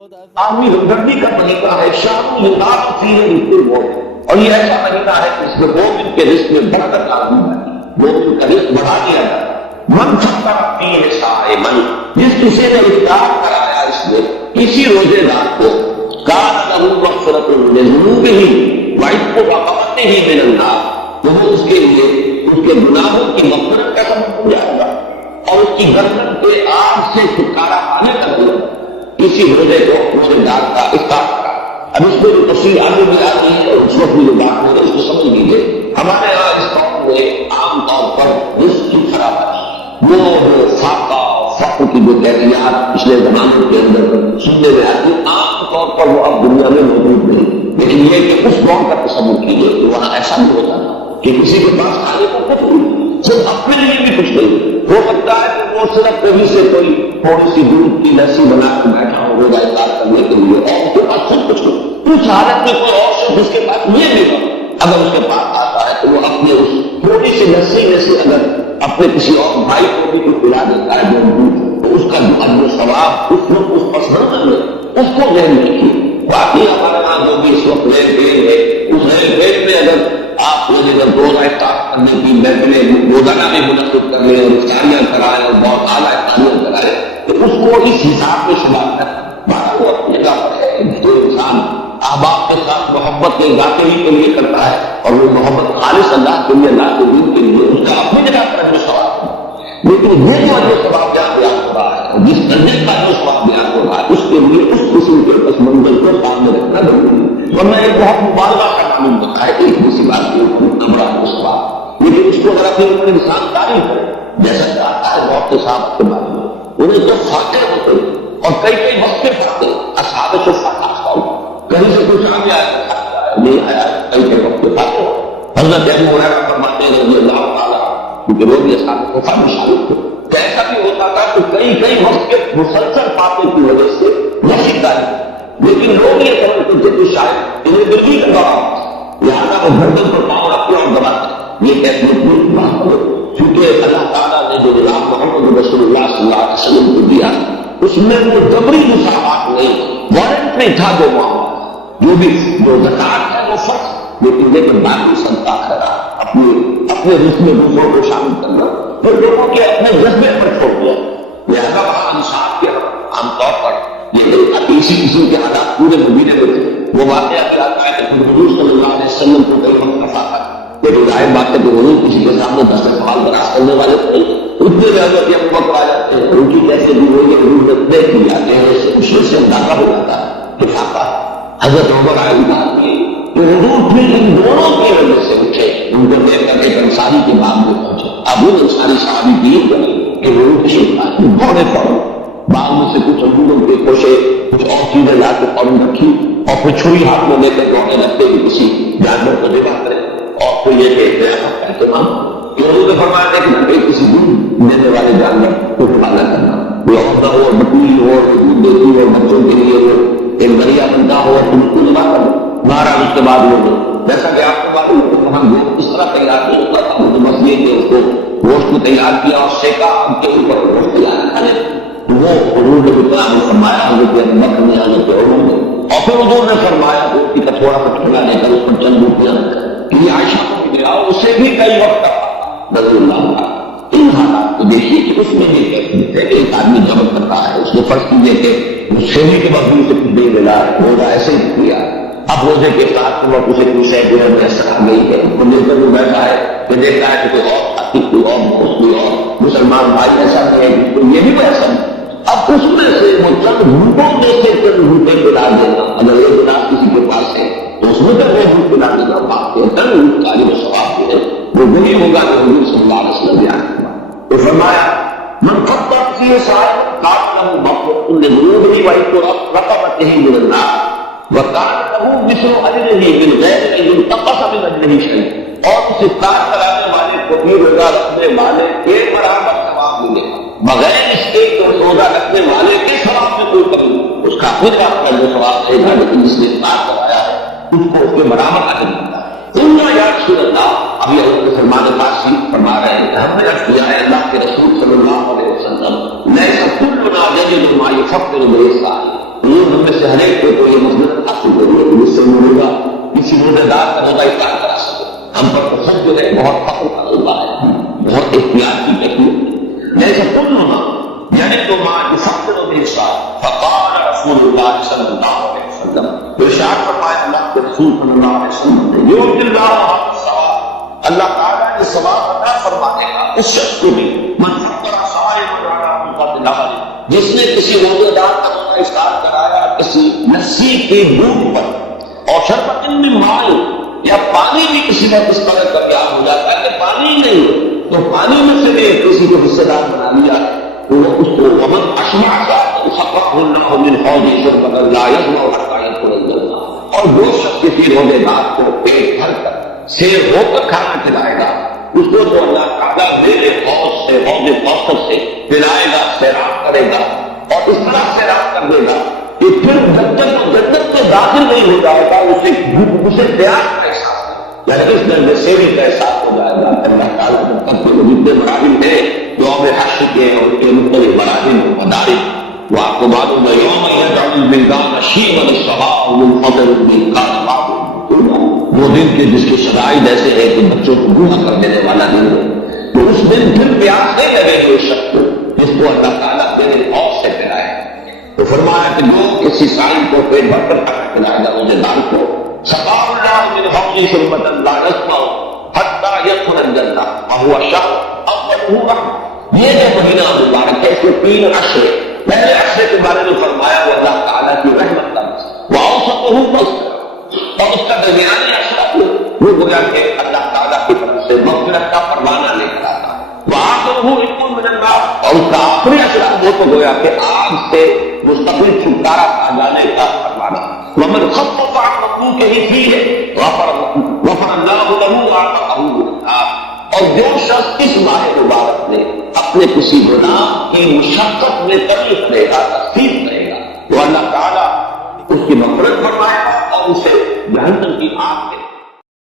عالمی ہمدردی کا مہینہ ہے، شام یغاث فیہ رزق المؤمن، اور یہ ایسا مہینہ ہے کہ اس میں مومن کے رزق میں برکت نازل ہوتی ہے، مومن کا رزق بڑھا دیا جاتا ہے۔ من فطر فیہ صائما، جس کسی نے افطار کرایا اس میں کسی روزے دار کو، کان لہ مغفرۃ من ذنوبہ وعتق رقبتہ من النار، تو وہ اس کے لیے اس کے گناہوں کی مغفرت کا سبب ہو جائے گا اور اس کی گردن کے آگ سے چھٹکارا پانے کا ذریعہ اسی روزے کو روزے دار کا افطار کرا۔ اب اس میں جو تفصیل آگے بھی آ رہی ہے اس وقت جو بات ہے اس کو سمجھ لیجیے۔ ہمارے یہاں اس قوم میں عام طور پر رزق کی خرابی، وہ فاقہ فقر کی جو کیفیات پچھلے زمانے کے اندر سننے میں آتی، عام طور پر وہ اب دنیا میں موجود نہیں، لیکن یہ کہ اس دور کا تصور کیجیے کہ وہاں ایسا بھی ہوتا تھا کہ کسی کے پاس کھانے کو کچھ نہیں، صرف اپنے لیے بھی کچھ نہیں، ہو سکتا ہے کہ وہ صرف کبھی سے کوئی تھوڑی سی دودھ کی لسی بنا کے بیٹھا ہو روزہ افطار کرنے کے لیے، اور اس کے پاس سب کچھ ہو، اس حالت میں کوئی اور شخص اس کے پاس یہ بھی ہو، اگر اس کے پاس آتا ہے تو وہ اپنے اس تھوڑی سی لسی میں سے اگر اپنے کسی اور بھائی کو بھی کچھ پلا دیتا ہے جو دودھ، تو اس کا جو اجر و ثواب اس وقت اس پسند میں اس کو ذہن رکھیے۔ باقی ہمارے یہاں جو بھی اس وقت لین دین ہے، اس لین دین میں اگر آپ روزے کا روزہ افطار کرنے کی محفلیں روزانہ میں منعقد کر لیں اور افطاریاں کرائیں اور بہت اعلیٰ افطاریاں کرائیں تو اس کو اس حساب میں شمار کریں۔ بات وہ اپنی جگہ پر ہے، جو انسان احباب کے ساتھ محبت کے ذاتی کے لیے کرتا ہے اور وہ محبت خالص اللہ کے لیے، اللہ کے دین کے لیے، اس کا اپنی جگہ پر جو ثواب ہے، لیکن یہ جو ثواب بیان ہو رہا ہے، جس طرح کا جو ثواب بیان ہو رہا ہے، اس کے لیے اس قسم کے پس منظر کو سامنے رکھنا ضروری ہے، ورنہ ایک بہت مبالغہ کا معلوم ہوتا ہے ایک دوسری بات کے اوپر امرا ثواب، لیکن اس کو اگر اپنے اوپر انسان تعریف کرے جیسا چاہتا ہے بہت سے صاحب کے بارے میں، انہیں جب فاتح ہوتے اور کئی وقت کے فاتح اصحاب صفہ خاص طور کہیں سے کچھ آگے آیا نہیں آیا، کئی وقت کے فاتح حضرت ابو ہریرہ فرماتے ہیں رضی اللہ تعالیٰ، کیونکہ وہ بھی اصحاب صفہ میں شامل تھے، تو ایسا بھی ہوتا تھا کہ کئی وقت کے مسلسل فاتح کی وجہ سے وہ شکایت، لیکن لوگ یہ سمجھتے تھے کہ شاید انہیں دلی کا دباؤ، لہٰذا وہ گردن پر پاؤں رکھتے اور دباتے، یہ کیسے بات ہے، کیونکہ اللہ تعالیٰ نے جو غلام محمد رسول اللہ صلی اللہ علیہ وسلم کو دیا اس میں وہ جبری مساوات نہیں، وارنٹری تھا جو معاملہ، جو بھی جو زکات ہے وہ فرض، لیکن باقی صدقہ خیرات اپنے رزق میں دوسروں کو شامل کرنا تو لوگوں کے اپنے جذبے پر چھوڑ دیا، لہٰذا وہاں انصاف کے عام طور پر یہ اسی قسم کے حالات پورے مدینے میں تھے۔ وہ واقعہ کیا ہے کہ حضور صلی اللہ علیہ وسلم کو کئی وقت کفا تھا، لیکن ظاہر بات ہے کہ حضور کسی کے سامنے دسترخوان دراز کرنے والے تھے، اتنے میں حضرت ابو بکر آ جاتے ہیں، ان کی کیسے بھی ہوئی ہے حضور دیکھ لی جاتے ہیں، اس سے اندازہ ہو جاتا ہے کہ فاقہ حضرت عمر آئے بات کی کہ حضور پھر ان دونوں کی وجہ سے اٹھے، ان کو دیکھ کر ایک انصاری کے بعد میں پہنچے، اب وہ انصاری صحابی دین کرے کہ حضور کی شکایت دوڑے فوراً بعد میں سے کچھ انگوروں کے کوشے کچھ اور چیزیں لا کے فوراً رکھی اور پھر چھری ہاتھ میں لے کر دوڑنے لگتے کہ کسی جانور کو ذبح کرے، اور پھر یہ کہ اہتمام حضور نے فرمایا کہ کسی دودھ دینے والے جانور کو حوالہ کرنا، کوئی عورت ہو اور بکری ہو اور دودھ دیتی ہو اور بچوں کے لیے وہ ایک دریا بنتا ہو اور تم کو ذبح کرنا، مارا اس کے بعد وہ جیسا کہ آپ کو معلوم ہے کہ ہم گوشت اس طرح تیار نہیں ہوتا تھا، وہ بس یہ کہ اس کو گوشت کو تیار کیا اور سیکا ان کے اوپر گوشت تیار کرے، وہ حضور نے اتنا فرمایا حضرت ابو بکر نے حضرت عمر نے، اور پھر حضور نے فرمایا روٹی کا تھوڑا سا ٹھنڈا لے کر اس پر چند روٹیاں کہ یہ عائشہ کو بھی دیا، اسے بھی کئی وقت رضی اللہ عنہ۔ ان حالات کو دیکھیے کہ اس میں یہ کہتے ہیں کہ ایک آدمی جبر کرتا ہے، اس نے فرض کیجیے کہ شیری کے بعد سے کچھ نہیں ملا، روزہ ایسے ہی کیا، اب روزے کے ساتھ وقت اسے کوئی شے جو ہے میسر آ گئی ہے، اس کو لے کر وہ بیٹھا ہے کہ دیکھتا ہے کہ کوئی اور ساتھی کوئی اور مسلمان بھائی ایسا نہیں ہے جس کو یہ بھی ایسا نہیں، اب اس میں سے وہ چند گھنٹوں میں سے چند گھنٹے پلا دینا، اگر ایک گلاس کسی کے پاس ہے تو اس میں تک وہ گھنٹ پلا دینا، بات ہے چند تعلیم و ثواب کے ہے وہ وہی ہوگا کہ حضور صلی اللہ علیہ وسلم بیان کرنا۔ تو فرمایا من فطر فیہ صائما کان لہ مغفرۃ من ذنوبہ وعتق رقبتہ من النار وکان لہ مثل اجرہ بغیر ان انتقص من اجرہ شیء، اور اس افطار کرانے والے کو بھی روزہ رکھنے والے کے برابر ثواب ملے گا، بغیر اس کے روزہ رکھنے والے کے ثواب میں کوئی کمی نہیں، اس کا خود کا جو ثواب رہے گا، لیکن جس نے افطار کرایا ہے اس کو اس کے برابر اجر ملتا ہے۔ یا رسول اللہ، ابھی حضرت سلمان فارسی فرما رہے ہیں کہ ہم نے عرض کیا ہے اللہ کے رسول صلی اللہ علیہ وسلم لیس کلنا یجد ما یفطر به الصائم، ہم میں سے ہر ایک کو یہ مزدور حاصل کریے کہ جس سے مرغا کسی روزے دار کا روزہ افطار کرا سکے. ہم پر تو سب جو ہے بہت فخر کا روزہ ہے، بہت احتیاط کی تکلیف جیسے کلنا یعنی تو ماں افطر و بیشا فقال رسول اللہ صلی اللہ علیہ وسلم ارشاد فرمایا اللہ کے رسول صلی اللہ علیہ وسلم نے یؤتی اللہ هذا الثواب، اللہ تعالیٰ نے ثواب عطا فرمانے کا اس شخص کو بھی من فطر صائما علی مقدر اللہ، جس نے کسی روزے دار کا روزہ افطار کرایا کسی لسی کے دودھ پر اور شربت من ماء، یا پانی بھی کسی وقت اس طرح کا کیا ہو جاتا ہے کہ پانی نہیں تو پانی میں سے بھی کسی کو حصے دار بنا لیا تو وہ اس کو ومن اشبع سقاه الله من حوض شربة لا يظمأ حتى يدخل الجنة، اور جو شخص کسی روزے دار کو پیٹ بھر کر سیر ہو کر کھانا کھلائے گا اس کو تو اللہ تعالیٰ میرے حوض سے حوض کوثر سے پلائے گا، سیراب کرے گا اور اس طرح سیراب کر دے گا کہ پھر جب تک وہ جنت میں داخل نہیں ہو جائے گا اسے پیاس کا احساس ہے، یعنی اس میں نشیبی کا احساس ہو جائے گا. اللہ تعالیٰ نے تب کے جتنے مراحل ہیں یوم حشر کے اور ان کے مختلف مراحل و مدارج وہ آپ کو معلوم ہے. یوم یجعل الولدان شیبا الصباح منفطر بالکان بعض، وہ دن کے جس کے شرائط ایسے ہے کہ بچوں کو گناہ کر دینے والا دن ہے، تو اس دن پھر پیاس نہیں لگے گی اس شخص کو جس کو اللہ تعالیٰ میرے خوف سے پلائے. تو فرمایا کہ جو کسی سائل کو پیٹ بھر کر کھانا کھلائے گا روزے دار کو سقاه الله من حوض شربة لا يظمأ حتى يدخل الجنة وهو شهر أفضله رحمة. یہ جو مہینہ مبارک ہے اس کے 3 عشرے، پہلے عشرے کے بارے میں فرمایا وہ اللہ تعالیٰ کی رحمت کا وأوسطه مغفرة، اور اس کا درمیانی عشرہ وہ گویا کہ اللہ تعالیٰ کی طرف سے مغفرت کا فرمانا لے کر آتا ہے. وآخرہ عتق من النار، اور اس کا آخری عشرہ وہ تو گویا کہ آگ سے مستقل چھٹکارا پا جانے کا فرمانا. ومن خفف عن مخلوقه فيه غفر الله له وأعتقه من النار، اور جو شخص اس ماہ مبارک میں اپنے کسی گناہ کی مشقت میں تکلیف کرے گا، تخفیف کرے گا، تو اللہ تعالیٰ اس کی مغفرت فرمائے گا اور اسے جہنم کی آگ میں